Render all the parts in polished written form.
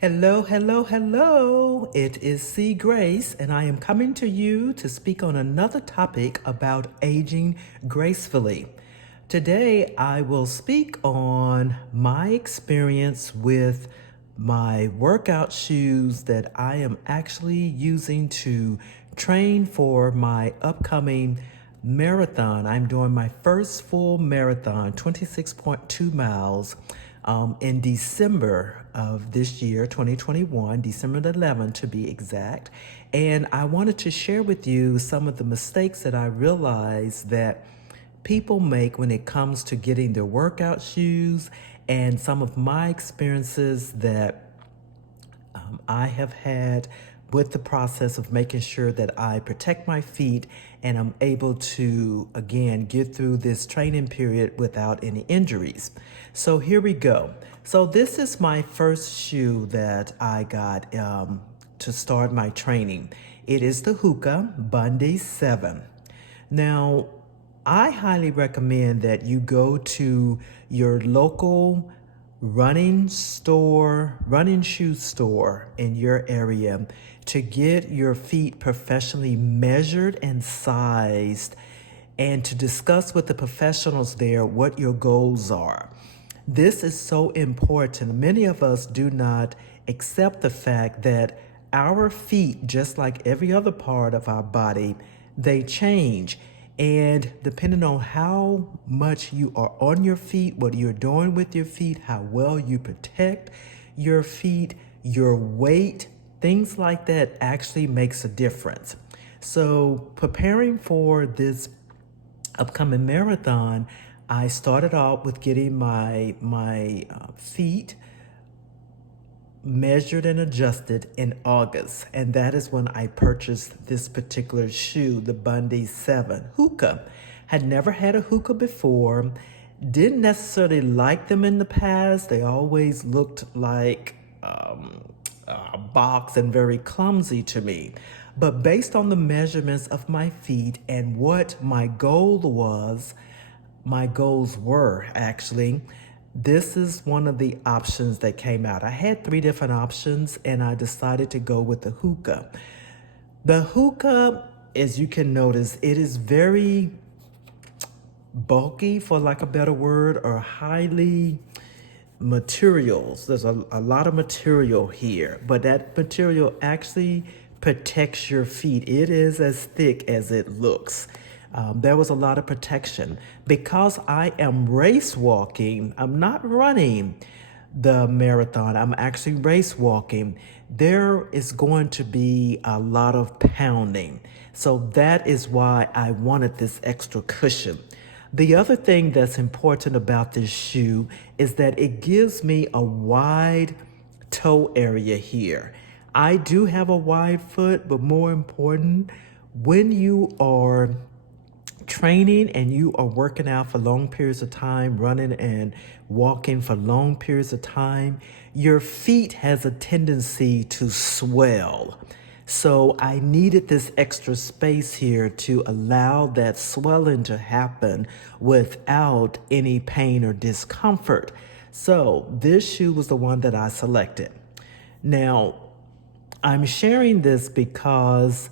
Hello, hello, hello. It is C. Grace, and I am coming to you to speak on another topic about aging gracefully. Today, I will speak on my experience with my workout shoes that I am actually using to train for my upcoming marathon. I'm doing my first full marathon, 26.2 miles, in December of this year, 2021, December the 11th to be exact. And I wanted to share with you some of the mistakes that I realized that people make when it comes to getting their workout shoes and some of my experiences that I have had with the process of making sure that I protect my feet and I'm able to, again, get through this training period without any injuries. So here we go. So this is my first shoe that I got to start my training. It is the Hoka Bundy 7. Now, I highly recommend that you go to your local running shoe store in your area to get your feet professionally measured and sized and to discuss with the professionals there what your goals are. This is so important. Many of us do not accept the fact that our feet, just like every other part of our body, they change. And depending on how much you are on your feet, what you're doing with your feet, how well you protect your feet, your weight, things like that actually makes a difference. So preparing for this upcoming marathon, I started out with getting my feet measured and adjusted in August, and that is when I purchased this particular shoe, the Bundy 7 Hoka. Had never had a Hoka before, didn't necessarily like them in the past. They always looked like a box and very clumsy to me. But based on the measurements of my feet and what my goals were actually, this is one of the options that came out. I had three different options and I decided to go with the Hoka. The Hoka, as you can notice, it is very bulky, for lack of a better word, or highly materials. There's a lot of material here, but that material actually protects your feet. It is as thick as it looks. There was a lot of protection. Because I am race walking, I'm not running the marathon, I'm actually race walking. There is going to be a lot of pounding. So that is why I wanted this extra cushion. The other thing that's important about this shoe is that it gives me a wide toe area here. I do have a wide foot, but more important, when you are training and you are working out for long periods of time, running and walking for long periods of time, your feet has a tendency to swell. So I needed this extra space here to allow that swelling to happen without any pain or discomfort. So this shoe was the one that I selected. Now, I'm sharing this because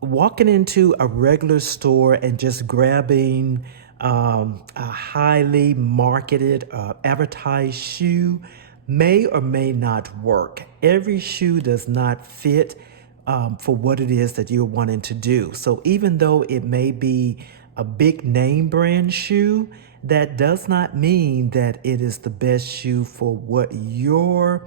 walking into a regular store and just grabbing a highly marketed, advertised shoe may or may not work. Every shoe does not fit for what it is that you're wanting to do. So even though it may be a big name brand shoe, that does not mean that it is the best shoe for what your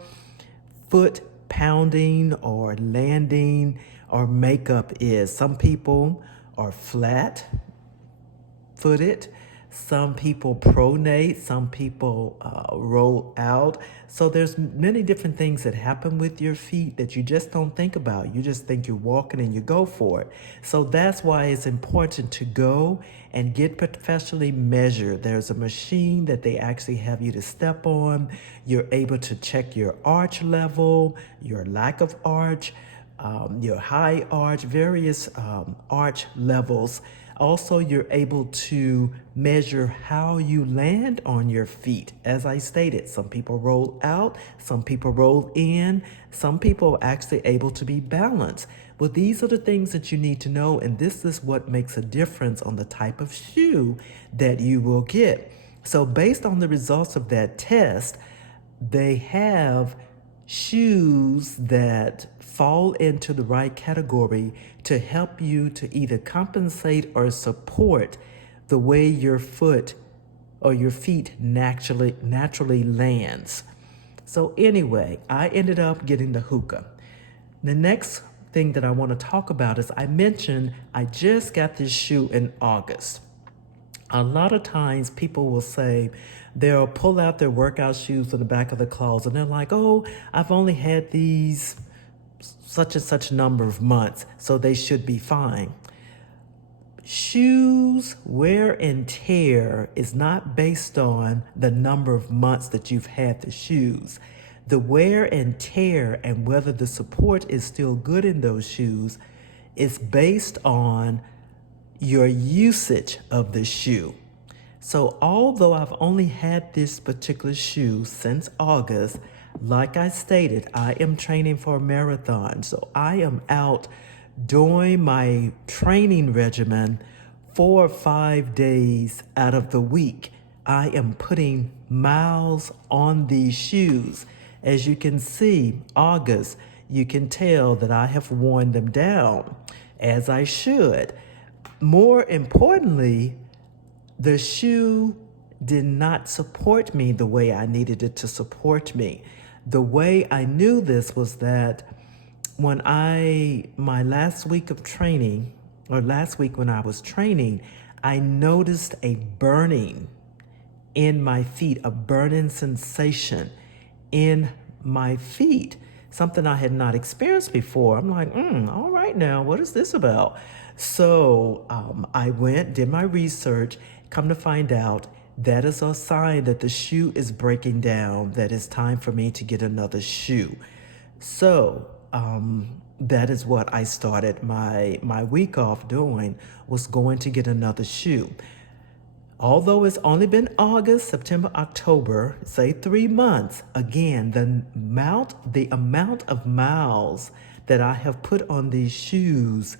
foot pounding or landing or makeup is. Some people are flat footed, some people pronate, some people roll out. So there's many different things that happen with your feet that you just don't think about. You just think you're walking and you go for it. So that's why it's important to go and get professionally measured. There's a machine that they actually have you to step on. You're able to check your arch level, your lack of arch, your high arch, various arch levels Also, you're able to measure how you land on your feet. As I stated, some people roll out, some people roll in, some people are actually able to be balanced. Well, these are the things that you need to know, and this is what makes a difference on the type of shoe that you will get. So based on the results of that test, they have shoes that fall into the right category to help you to either compensate or support the way your foot or your feet naturally lands. So anyway, I ended up getting the hookah. The next thing that I want to talk about is I mentioned I just got this shoe in August. A lot of times people will say they'll pull out their workout shoes in the back of the closet and they're like, oh, I've only had these such and such number of months, so they should be fine. Shoes wear and tear is not based on the number of months that you've had the shoes. The wear and tear and whether the support is still good in those shoes is based on your usage of the shoe. So although I've only had this particular shoe since August, like I stated, I am training for a marathon. So I am out doing my training regimen 4 or 5 days out of the week. I am putting miles on these shoes. As you can see, August, you can tell that I have worn them down, as I should. More importantly, the shoe did not support me the way I needed it to support me. The way I knew this was that my last week of training, or last week when I was training, I noticed a burning in my feet, a burning sensation in my feet, something I had not experienced before. I'm like, all right now, what is this about? So I went, did my research, come to find out that is a sign that the shoe is breaking down, that it's time for me to get another shoe. So that is what I started my week off doing, was going to get another shoe. Although it's only been August, September, October, say 3 months, again, the amount of miles that I have put on these shoes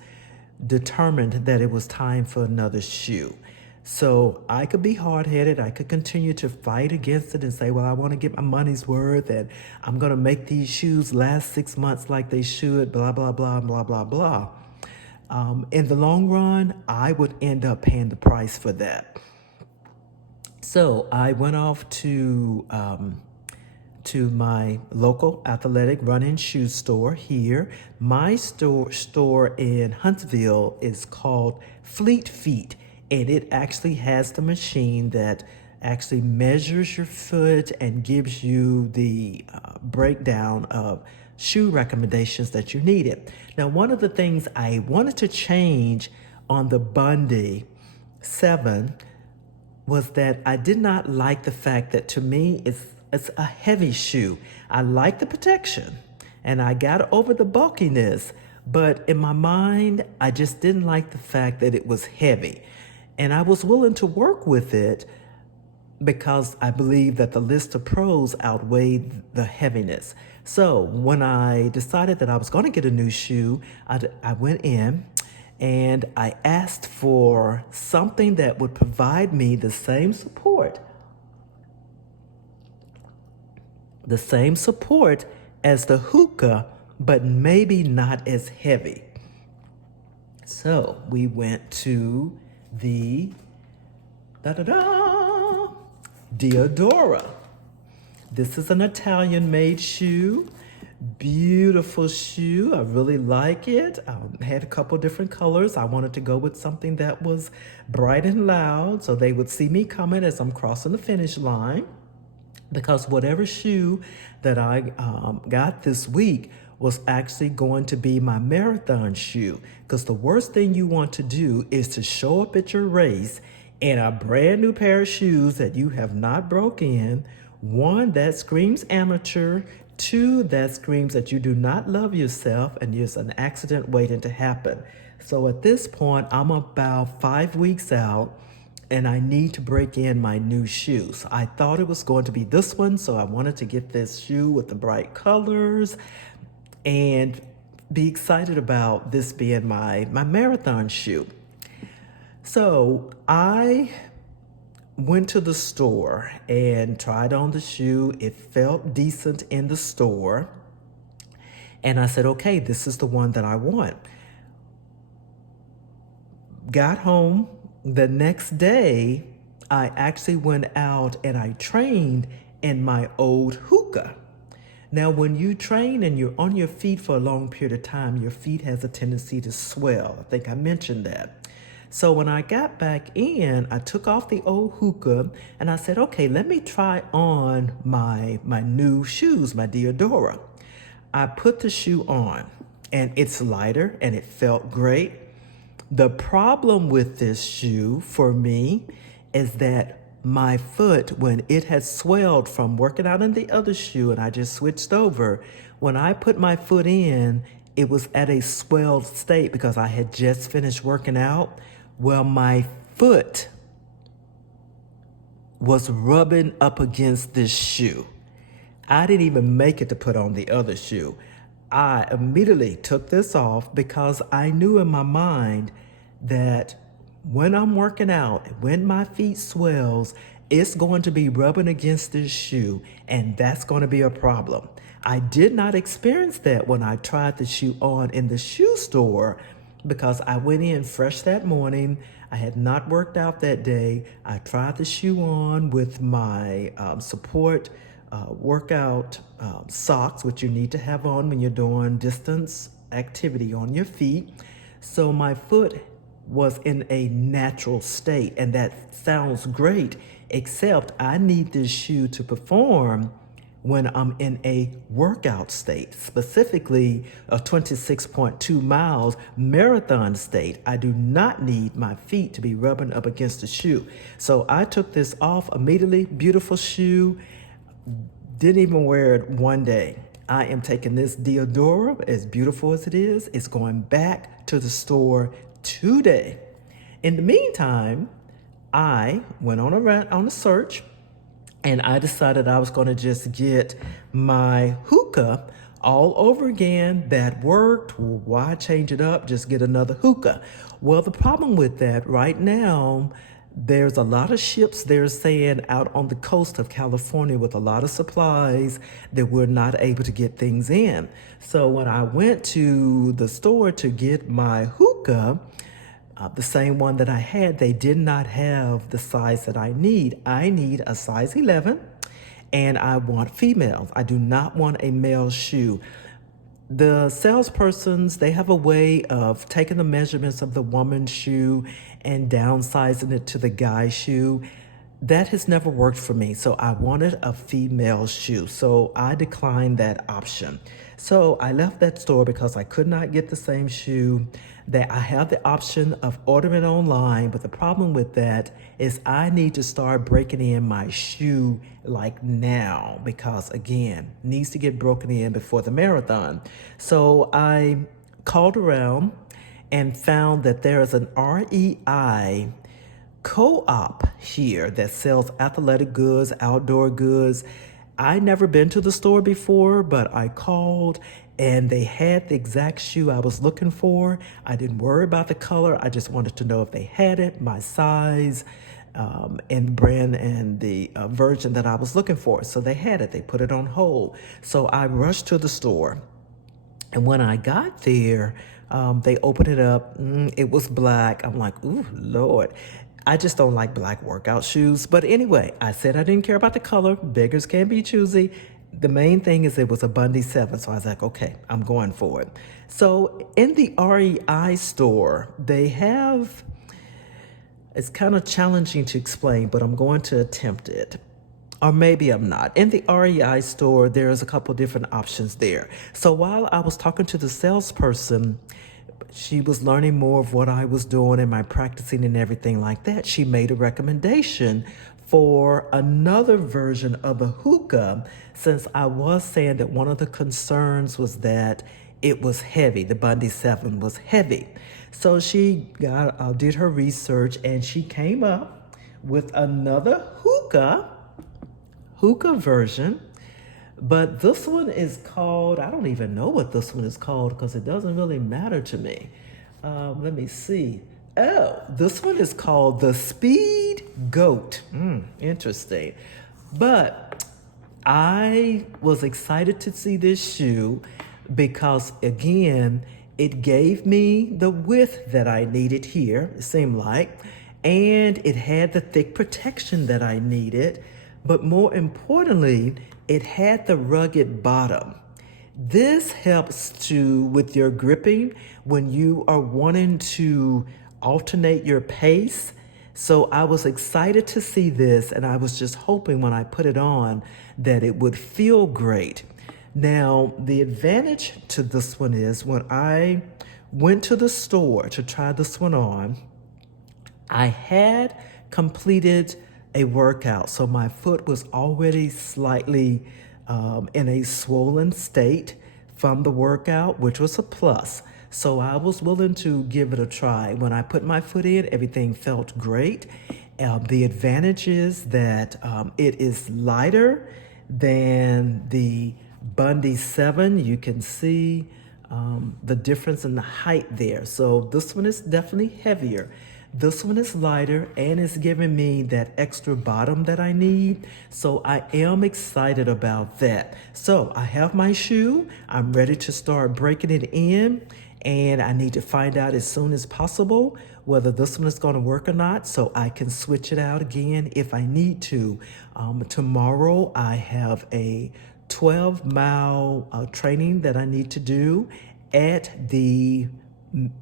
determined that it was time for another shoe. So I could be hard-headed. I could continue to fight against it and say, well, I want to get my money's worth and I'm going to make these shoes last 6 months like they should, blah, blah, blah, blah, blah, blah. In the long run, I would end up paying the price for that. So I went off to my local athletic running shoe store here. My store in Huntsville is called Fleet Feet, and it actually has the machine that actually measures your foot and gives you the breakdown of shoe recommendations that you needed. Now, one of the things I wanted to change on the Bundy 7 was that I did not like the fact that, to me, it's a heavy shoe. I like the protection and I got over the bulkiness, but in my mind, I just didn't like the fact that it was heavy. And I was willing to work with it because I believe that the list of pros outweighed the heaviness. So when I decided that I was going to get a new shoe, I went in and I asked for something that would provide me the same support as the hookah, but maybe not as heavy. So we went to the Diodora. This is an Italian-made shoe. Beautiful shoe. I really like it. Had a couple different colors. I wanted to go with something that was bright and loud so they would see me coming as I'm crossing the finish line. Because whatever shoe that I got this week was actually going to be my marathon shoe. Because the worst thing you want to do is to show up at your race in a brand new pair of shoes that you have not broke in. One, that screams amateur. Two, that screams that you do not love yourself and there's an accident waiting to happen. So at this point, I'm about 5 weeks out and I need to break in my new shoes. I thought it was going to be this one, so I wanted to get this shoe with the bright colors and be excited about this being my marathon shoe. So I went to the store and tried on the shoe. It felt decent in the store. And I said, okay, this is the one that I want. Got home. The next day, I actually went out and I trained in my old hookah. Now, when you train and you're on your feet for a long period of time, your feet has a tendency to swell. I think I mentioned that. So when I got back in, I took off the old hookah and I said, okay, let me try on my new shoes, my Diodora. I put the shoe on and it's lighter and it felt great. The problem with this shoe for me is that my foot, when it had swelled from working out in the other shoe and I just switched over, when I put my foot in, it was at a swelled state because I had just finished working out. Well, my foot was rubbing up against this shoe. I didn't even make it to put on the other shoe. I immediately took this off because I knew in my mind that when I'm working out, when my feet swells, it's going to be rubbing against this shoe, and that's going to be a problem. I did not experience that when I tried the shoe on in the shoe store because I went in fresh that morning. I had not worked out that day. I tried the shoe on with my support workout socks, which you need to have on when you're doing distance activity on your feet. So my foot was in a natural state, and that sounds great, except I need this shoe to perform when I'm in a workout state, specifically a 26.2 miles marathon state. I do not need my feet to be rubbing up against the shoe. So I took this off immediately. Beautiful shoe. Didn't even wear it one day. I am taking this Diodora, as beautiful as it is. It's going back to the store today. In the meantime, I went on a search and I decided I was going to just get my hookah all over again. That worked. Well, why change it up? Just get another hookah. Well, the problem with that right now, there's a lot of ships they're saying out on the coast of California with a lot of supplies that we're not able to get things in. So when I went to the store to get my hookah, the same one that I had, they did not have the size that I need. I need a size 11 and I want females. I do not want a male shoe. The salespersons, they have a way of taking the measurements of the woman's shoe and downsizing it to the guy's shoe. That has never worked for me. So I wanted a female shoe. So I declined that option. So I left that store because I could not get the same shoe. That I have the option of ordering it online, but the problem with that is I need to start breaking in my shoe like now because again, needs to get broken in before the marathon. So I called around and found that there is an REI co-op here that sells athletic goods, outdoor goods. I never been to the store before, but I called and they had the exact shoe I was looking for. I didn't worry about the color. I just wanted to know if they had it, my size, and the brand and the version that I was looking for. So they had it. They put it on hold. So I rushed to the store. And when I got there, they opened it up. It was black. I'm like, ooh, Lord. I just don't like black workout shoes. But anyway, I said I didn't care about the color. Beggars can't be choosy. The main thing is it was a Bundy 7. So I was like, okay, I'm going for it. So in the REI store, they have, it's kind of challenging to explain, but I'm going to attempt it. Or maybe I'm not. In the REI store, there's a couple different options there. So while I was talking to the salesperson, she was learning more of what I was doing and my practicing and everything like that. She made a recommendation for another version of a hookah, since I was saying that one of the concerns was that it was heavy. The Bundy 7 was heavy. So she did her research, and she came up with another hookah version. But this one is called, I don't even know what this one is called because it doesn't really matter to me. Let me see. Oh, this one is called the Speed Goat. Interesting. But I was excited to see this shoe because, again, it gave me the width that I needed here, it seemed like, and it had the thick protection that I needed. But more importantly, it had the rugged bottom. This helps with your gripping when you are wanting to alternate your pace. So I was excited to see this, and I was just hoping when I put it on that it would feel great. Now, the advantage to this one is when I went to the store to try this one on, I had completed a workout, so my foot was already slightly in a swollen state from the workout, which was a plus. So I was willing to give it a try. When I put my foot in, everything felt great. The advantage is that it is lighter than the Bundy 7. You can see the difference in the height there. So this one is definitely heavier. This one is lighter and it's giving me that extra bottom that I need. So I am excited about that. So I have my shoe. I'm ready to start breaking it in, and I need to find out as soon as possible whether this one is going to work or not so I can switch it out again if I need to. Tomorrow I have a 12-mile training that I need to do at the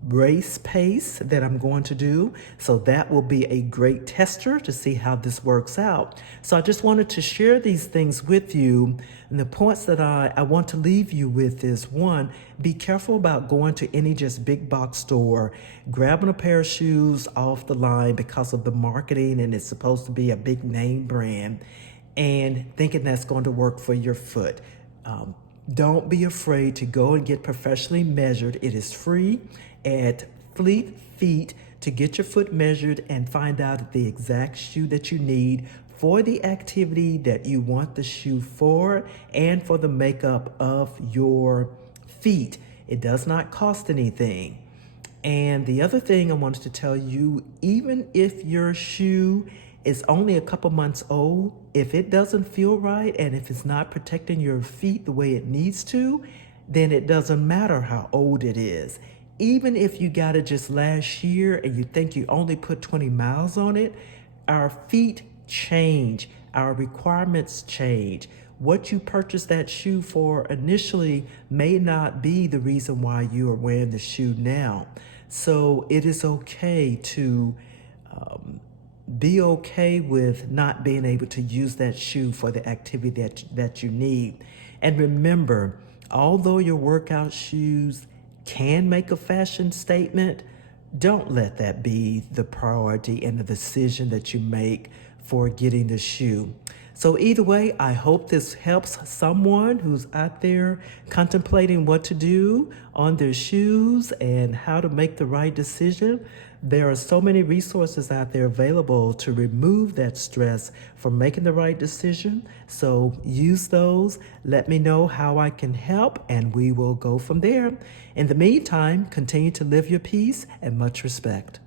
race pace that I'm going to do. So that will be a great tester to see how this works out. So I just wanted to share these things with you. And the points that I want to leave you with is, one, be careful about going to any just big box store, grabbing a pair of shoes off the line because of the marketing and it's supposed to be a big name brand, and thinking that's going to work for your foot. Don't be afraid to go and get professionally measured. It is free at Fleet Feet to get your foot measured and find out the exact shoe that you need for the activity that you want the shoe for and for the makeup of your feet. It does not cost anything. And the other thing I wanted to tell you, even if your shoe is only a couple months old, if it doesn't feel right and if it's not protecting your feet the way it needs to, then it doesn't matter how old it is. Even if you got it just last year and you think you only put 20 miles on it, our feet change, our requirements change. What you purchased that shoe for initially may not be the reason why you are wearing the shoe now. So it is okay to be okay with not being able to use that shoe for the activity that you need. And remember, although your workout shoes can make a fashion statement, don't let that be the priority and the decision that you make for getting the shoe. So either way, I hope this helps someone who's out there contemplating what to do on their shoes and how to make the right decision. There are so many resources out there available to remove that stress from making the right decision. So use those. Let me know how I can help, and we will go from there. In the meantime, continue to live your peace and much respect.